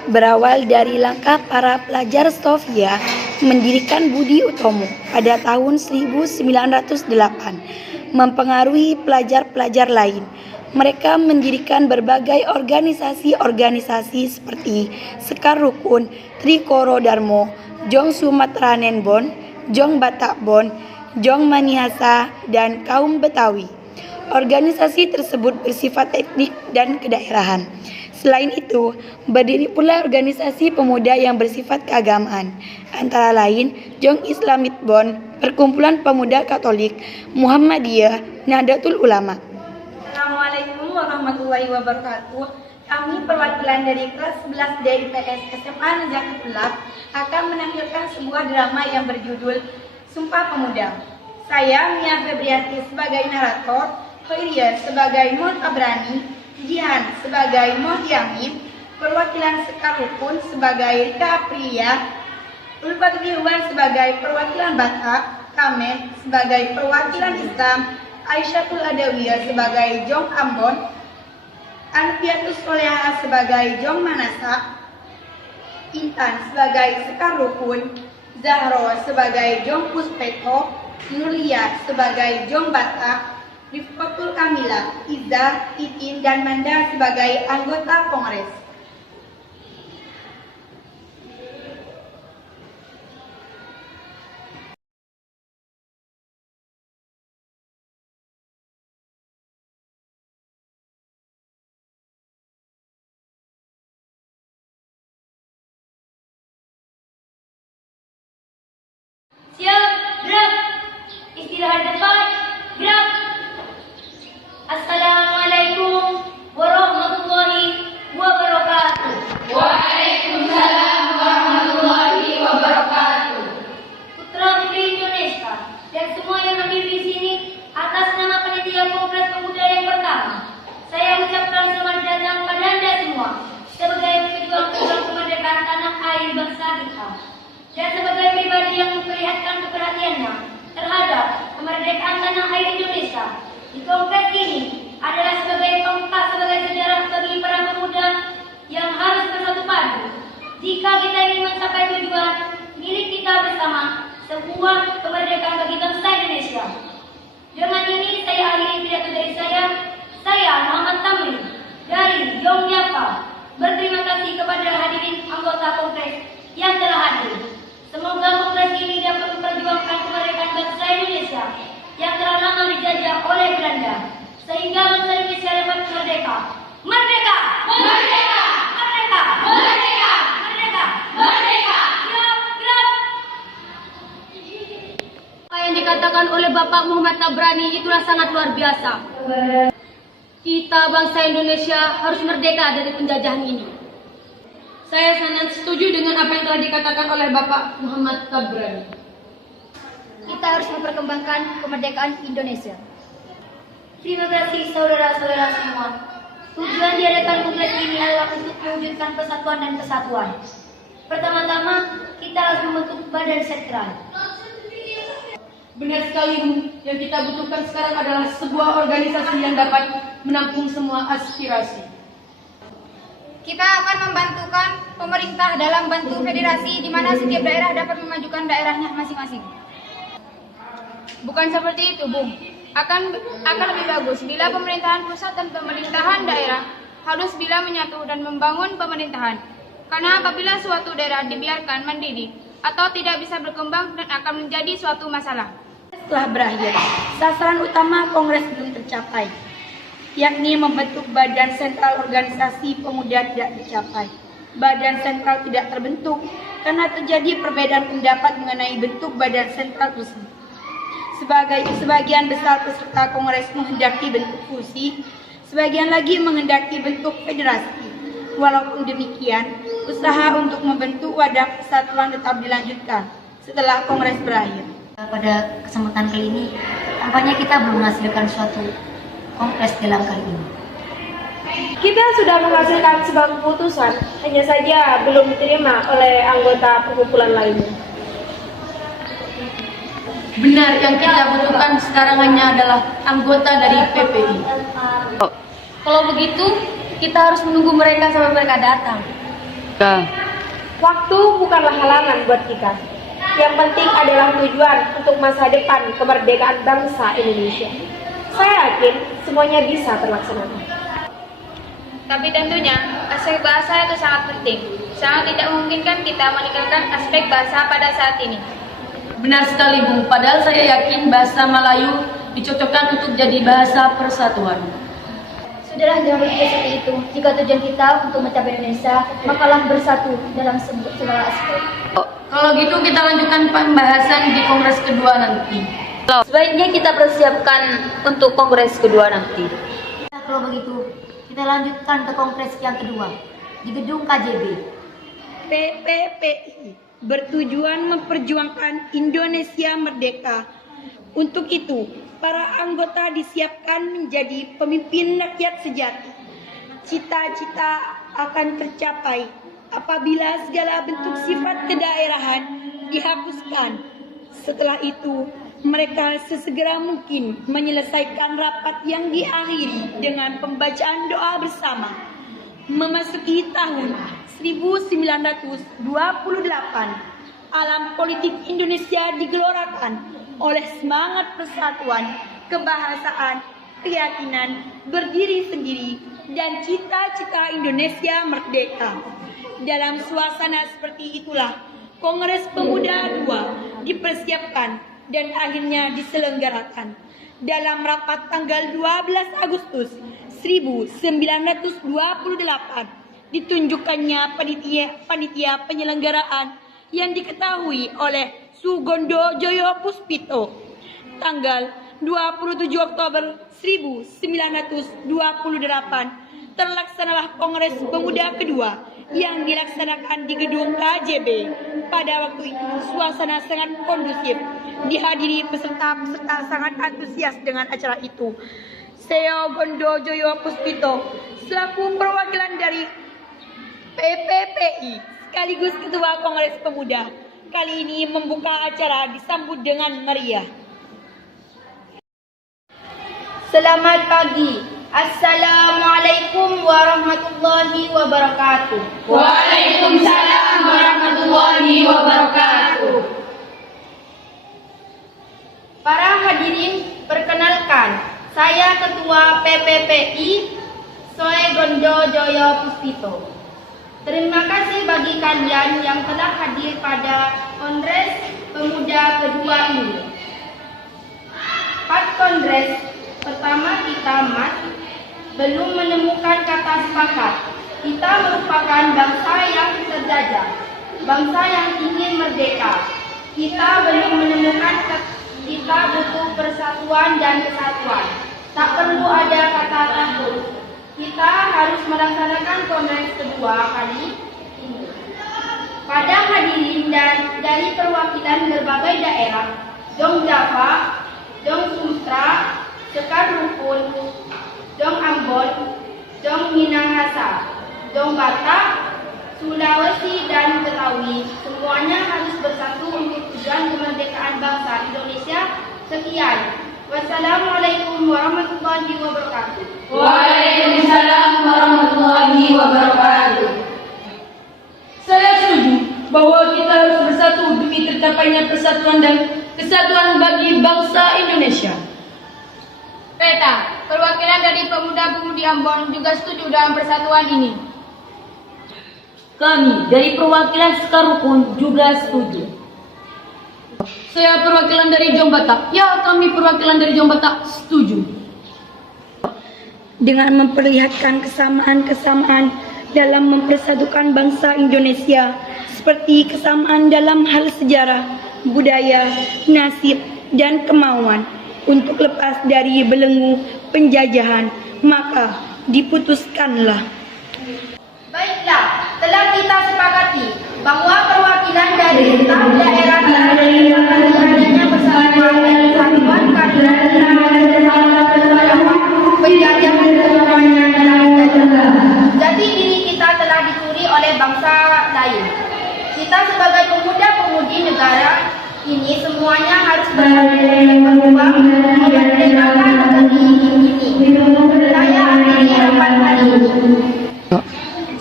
berawal dari langkah para pelajar Sofia mendirikan Budi Utomo pada tahun 1908, mempengaruhi pelajar-pelajar lain. Mereka mendirikan berbagai organisasi-organisasi seperti Sekar Rukun, Trikoro Darmo, Jong Sumatranenbon, Jong Batakbon, Jong Manihasa, dan Kaum Betawi. Organisasi tersebut bersifat etnik dan kedaerahan. Selain itu, berdiri pula organisasi pemuda yang bersifat keagamaan, antara lain Jong Islamit Bon, Perkumpulan Pemuda Katolik, Muhammadiyah, Nahdlatul Ulama. Assalamualaikum warahmatullahi wabarakatuh. Kami perwakilan dari kelas 11 DIPS SMA Negeri Pelak akan menampilkan sebuah drama yang berjudul Sumpah Pemuda. Saya Mia Febrianti sebagai narator, Khairia sebagai Mon Abrani, Jihan sebagai Mon Yamin, perwakilan Sekar Rukun sebagai Rika Aprilia, Ulfatri Iwan sebagai perwakilan Batak, Kamen sebagai perwakilan Islam, Aisyatul Adawiyah sebagai Jong Ambon, Anfiatus Soleha sebagai Jong Manasa, Intan sebagai Sekar Rukun, Zahro sebagai Jong Puspeto, Nulia sebagai Jong Batak, Rifqatul Kamila, Izzah, Titin, dan Manda sebagai anggota Kongres. Siap, gerak. Istirahat depan, gerak. Assalamualaikum warahmatullahi wabarakatuh. Waalaikumsalam warahmatullahi wabarakatuh. Putra Putri Indonesia dan semua yang hadir di sini, atas nama panitia Kongres Pemuda yang pertama, saya ucapkan selamat datang pada Anda semua sebagai pejuang-pejuang kemerdekaan tanah air bangsa kita dan sebagai pribadi yang memperlihatkan keperhatiannya terhadap kemerdekaan tanah air Indonesia. Di Kongres ini adalah sebagai tongkat sebagai sejarah bagi para pemuda yang harus bersatu padu jika kita ingin mencapai tujuan milik kita bersama, sebuah kemerdekaan bagi bangsa Indonesia. Dengan ini saya akhiri pidato dari saya Muhammad Tamrin dari Yogyakarta. Berterima kasih kepada hadirin anggota Kongres yang telah hadir. Semoga Kongres ini dapat memperjuangkan kemerdekaan bangsa Indonesia yang telah lama dijajah oleh Belanda, sehingga bangsa Indonesia dapat merdeka. Merdeka! Merdeka! Merdeka! Merdeka! Merdeka! Merdeka! Siap, gerak! Apa yang dikatakan oleh Bapak Muhammad Tabrani itulah sangat luar biasa. Kita bangsa Indonesia harus merdeka dari penjajahan ini. Saya sangat setuju dengan apa yang telah dikatakan oleh Bapak Muhammad Tabrani. Kita harus memperkembangkan kemerdekaan Indonesia. Terima kasih saudara-saudara semua. Tujuan diadakan kongres ini adalah untuk mewujudkan persatuan dan kesatuan. Pertama-tama, kita harus membentuk badan sentral. Benar sekali, Bu. Yang kita butuhkan sekarang adalah sebuah organisasi yang dapat menampung semua aspirasi. Kita akan membantukan pemerintah dalam bentuk federasi di mana setiap daerah dapat memajukan daerahnya masing-masing. Bukan seperti itu, Bung. Akan lebih bagus bila pemerintahan pusat dan pemerintahan daerah harus bila menyatu dan membangun pemerintahan. Karena apabila suatu daerah dibiarkan mandiri atau tidak bisa berkembang dan akan menjadi suatu masalah. Setelah berakhir, sasaran utama Kongres belum tercapai, yakni membentuk badan sentral organisasi pemuda tidak tercapai. Badan sentral tidak terbentuk karena terjadi perbedaan pendapat mengenai bentuk badan sentral tersebut. Sebagian besar peserta Kongres menghendaki bentuk fusi, sebagian lagi menghendaki bentuk federasi. Walaupun demikian, usaha untuk membentuk wadah persatuan tetap dilanjutkan setelah Kongres berakhir. Pada kesempatan kali ini, tampaknya kita belum menghasilkan suatu kongres dalam kali ini. Kita sudah menghasilkan sebuah keputusan, hanya saja belum diterima oleh anggota perkumpulan lainnya. Benar, yang kita butuhkan sekarang hanya adalah anggota dari PPI. Kalau begitu, kita harus menunggu mereka sampai mereka datang. merdeka. Waktu bukanlah halangan buat kita. Yang penting adalah tujuan untuk masa depan kemerdekaan bangsa Indonesia. Saya yakin semuanya bisa terlaksana. Tapi tentunya aspek bahasa itu sangat penting. Sangat tidak memungkinkan kita meninggalkan aspek bahasa pada saat ini. Benar sekali, Bung. Padahal saya yakin bahasa Melayu dicocokkan untuk jadi bahasa persatuan. Sudahlah, jangan berpikir seperti itu. Jika tujuan kita untuk mencapai Indonesia, makalah bersatu dalam segala aspek. Kalau gitu kita lanjutkan pembahasan di Kongres kedua nanti. Sebaiknya kita persiapkan untuk Kongres kedua nanti. Kalau begitu, kita lanjutkan ke Kongres yang kedua di gedung KJB. PPPI bertujuan memperjuangkan Indonesia merdeka. Untuk itu, para anggota disiapkan menjadi pemimpin rakyat sejati. Cita-cita akan tercapai apabila segala bentuk sifat kedaerahan dihapuskan. Setelah itu, mereka sesegera mungkin menyelesaikan rapat yang diakhiri dengan pembacaan doa bersama. Memasuki tahun 1928, alam politik Indonesia digelorakan oleh semangat persatuan, kebahasaan, keyakinan, berdiri sendiri, dan cita-cita Indonesia merdeka. Dalam suasana seperti itulah, Kongres Pemuda II dipersiapkan dan akhirnya diselenggarakan. Dalam rapat tanggal 12 Agustus 1928, ditunjukkannya panitia penyelenggaraan yang diketahui oleh Sugondo Joyo Puspito. Tanggal 27 Oktober 1928 terlaksanalah Kongres Pemuda kedua yang dilaksanakan di gedung KJB. Pada waktu itu suasana sangat kondusif, dihadiri peserta-peserta sangat antusias dengan acara itu. Seo Gondo Joyo Puspito selaku perwakilan dari PPPI sekaligus Ketua Kongres Pemuda kali ini membuka acara disambut dengan meriah. Selamat pagi. Assalamualaikum warahmatullahi wabarakatuh. Waalaikumsalam warahmatullahi wabarakatuh. Para hadirin, perkenalkan, saya Ketua PPPI Soe Gondo Joyo Puspito. Terima kasih bagi kalian yang telah hadir pada Kongres Pemuda kedua ini. Pada kongres pertama kita belum menemukan kata sepakat. Kita merupakan bangsa yang terjajah, bangsa yang ingin merdeka. Kita belum menemukan kita butuh persatuan dan kesatuan. Tak perlu ada kata takut. Kita harus melaksanakan kongres kedua kali ini. Pada hadirin dan dari perwakilan berbagai daerah, Dong Java, Dong Sumatera, Sekar Rukun, Dong Ambon, Dong Minahasa, Dong Batak, Sulawesi dan Betawi, semuanya harus bersatu untuk tujuan kemerdekaan bangsa Indonesia. Sekian. Wassalamualaikum warahmatullahi wabarakatuh. Waalaikumsalam warahmatullahi wabarakatuh. Saya setuju bahwa kita harus bersatu demi tercapainya persatuan dan kesatuan bagi bangsa Indonesia. Peta, perwakilan dari pemuda-pemudi Ambon juga setuju dalam persatuan ini. Kami dari perwakilan Sekar Rukun juga setuju. Saya perwakilan dari Jong Batak. Ya, kami perwakilan dari Jong Batak setuju. Dengan memperlihatkan kesamaan-kesamaan dalam mempersatukan bangsa Indonesia, seperti kesamaan dalam hal sejarah, budaya, nasib, dan kemauan untuk lepas dari belenggu penjajahan, maka diputuskanlah. Baiklah, telah kita sepakati bahwa perwakilan dari setiap daerah adanya persatuan dan kesatuan karena penjajahan semuanya dalam penjajahan. Jati diri kita telah dicuri oleh bangsa lain. Kita sebagai pemuda-pemudi negara ini semuanya harus berjuang memerdekakan negeri ini. Saya akhiri rapat hari ini.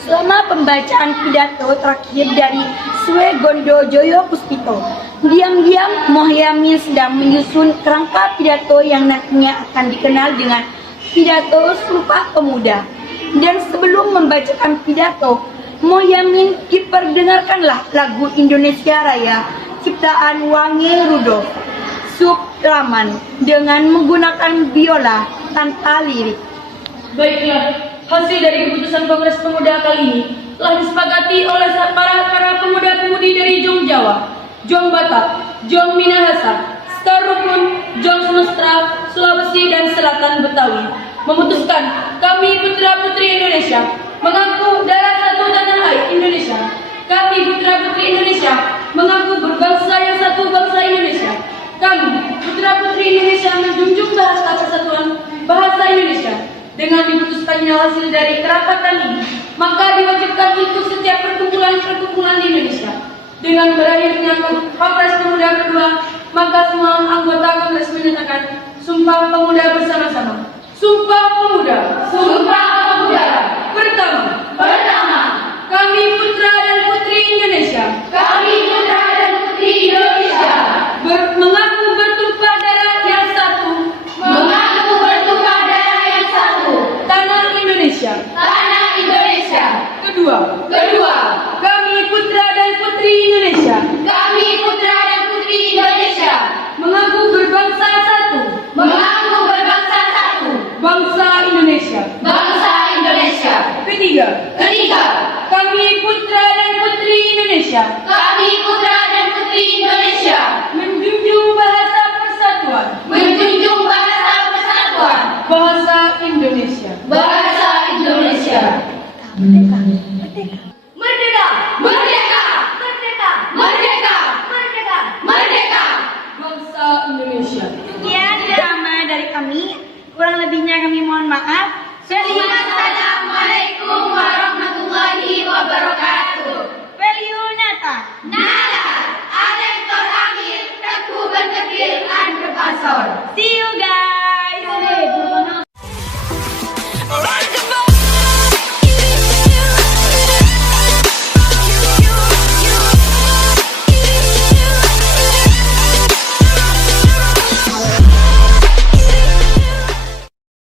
Selama pembacaan pidato terakhir dari Swegondo Joyo Puspito, diam-diam Mohyamin sedang menyusun kerangka pidato yang nantinya akan dikenal dengan pidato Sumpah Pemuda. Dan sebelum membacakan pidato, Mohyamin diperdengarkanlah lagu Indonesia Raya ciptaan Wange Rudolf Supraman dengan menggunakan biola tanpa lirik. Baiklah, hasil dari keputusan Kongres Pemuda kali ini telah disepakati oleh para pemuda-pemudi dari Jong Jawa, Jong Batak, Jong Minahasa, Sekar Rukun, Jong Sumatera, Sulawesi, dan Selatan Betawi, memutuskan kami putra-putri Indonesia mengaku darah satu tanah air Indonesia. Kami putra-putri Indonesia mengaku berbangsa yang satu, bangsa Indonesia. Kami putra-putri Indonesia menjunjung bahasa persatuan bahasa Indonesia. Dengan diputuskannya hasil dari kerapatan ini, maka diwajibkan untuk setiap perkumpulan-perkumpulan di Indonesia. Dengan berakhirnya Kongres Pemuda kedua, maka semua anggota Kongres menyatakan Sumpah Pemuda bersama-sama. Sumpah Pemuda. Sumpah Pemuda. Pertama, kami putra dan putri Indonesia. Kami putra dan putri Indonesia. Mengaku bertumpah darah yang satu. Mengaku bertumpah darah yang satu. Tanah Indonesia. Tanah Indonesia. Kedua, kami putra dan putri Indonesia. Kami putra dan putri Indonesia. Mengaku berbangsa satu. Mengaku berbangsa satu. Bangsa Indonesia. Bangsa Indonesia. Ketiga, kami putra dan putri Indonesia. Kami putra dan putri Indonesia. Menjunjung bahasa persatuan. Menjunjung bahasa persatuan. Bahasa Indonesia. Bahasa Indonesia. Merdeka. Merdeka. Merdeka. Merdeka. Merdeka. Bangsa Indonesia. Sekian drama dari kami. Kurang lebihnya kami mohon maaf. Assalamualaikum warahmatullahi wabarakatuh. Value Nata. Nada, Alektor Amir, Teguh Bertekir, Andre Pasor.